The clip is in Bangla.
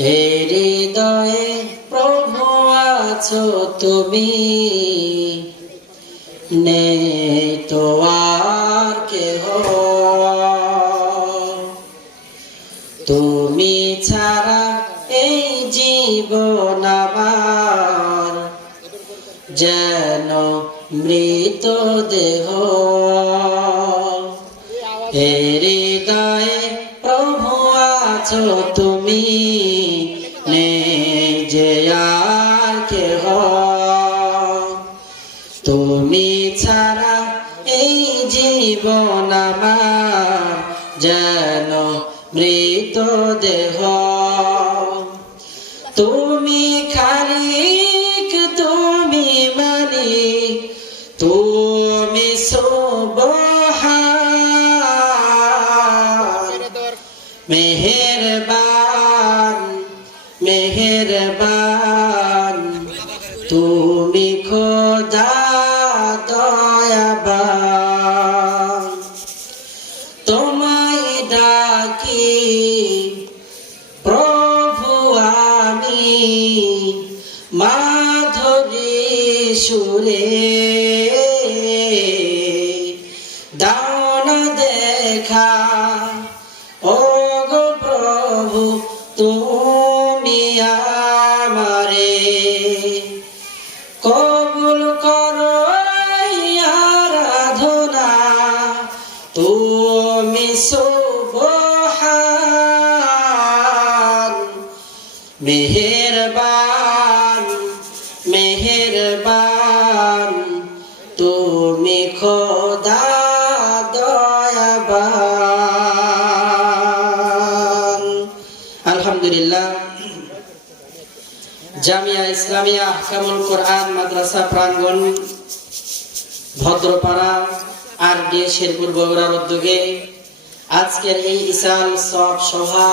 হে হৃদয়ে প্রভু আছো তুমি, নেই তো আর কেহ, তুমি ছাড়া এই জীবন আমার যেন মৃত দেহ। হে হৃদয়ে প্রভু আছো তুমি, নেই যে আর কেহ, তুমি ছাড়া এই জীবন আমার যেন মৃত দেহ। তুমি খালিক, তুমি মালিক, তুমি সুবহান, মেহেরবান মেহেরবান, তুমি খোদা দয়াবান। তোমায় ডাকি প্রভু আমি মাধুরী সুরে, দাও না দেখা ও গো প্রভু তুমি আমারে, কবুল করো আরাধনা তুমি সুবহান, মেহেরবান মেহেরবান, তুমি খোদা দয়াবান। আলহামদুলিল্লাহ, জামিয়া ইসলামিয়া আহকামুল কোরআন মাদ্রাসা প্রাঙ্গণ, ভদ্রপাড়া আর.ডি. শেরপুর বগুড়ার উদ্যোগে আজকের এই ইসাল সব সভা